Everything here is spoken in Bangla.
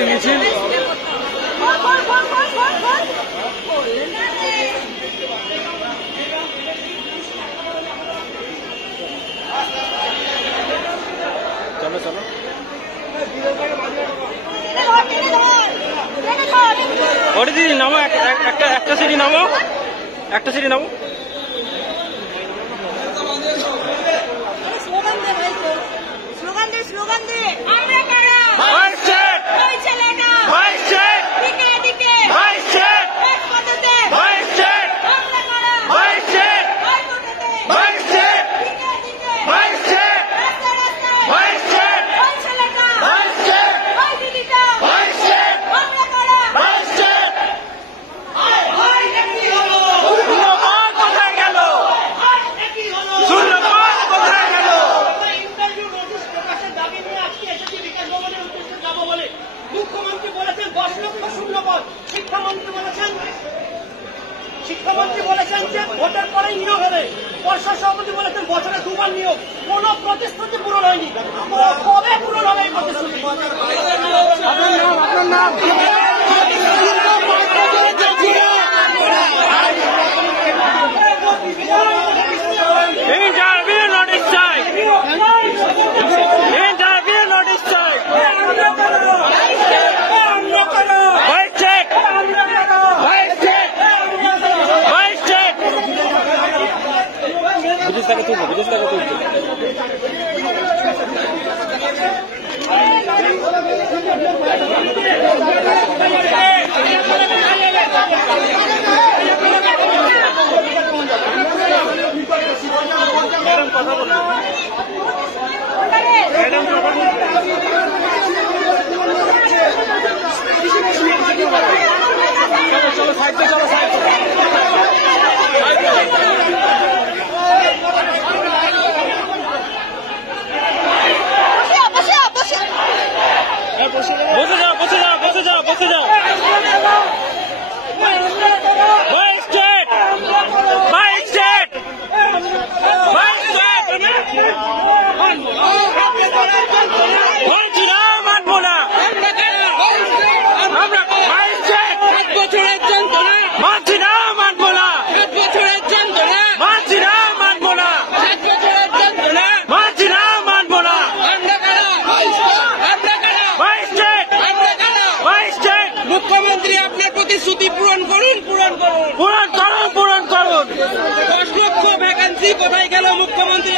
একটি মিছিল। চলো চলো ওটি দিদি নামো, একটা সিটি নামো, একটা সিটি নামো। স্লোগান দে শিক্ষামন্ত্রী বলেছেন যে ভোটের পরে নিয়োগ হবে, পর্ষদ সভাপতি বলেছেন বছরে 2 বার নিয়োগ। কোন প্রতিশ্রুতি পূরণ হয়নি, কবে পূরণ হবে এই প্রতিশ্রুতি? আপনার নাম মুখ্যমন্ত্রী আপনার প্রতিশ্রুতি পূরণ করুন। 10 লক্ষ ভ্যাকান্সি কোথায় গেল মুখ্যমন্ত্রী?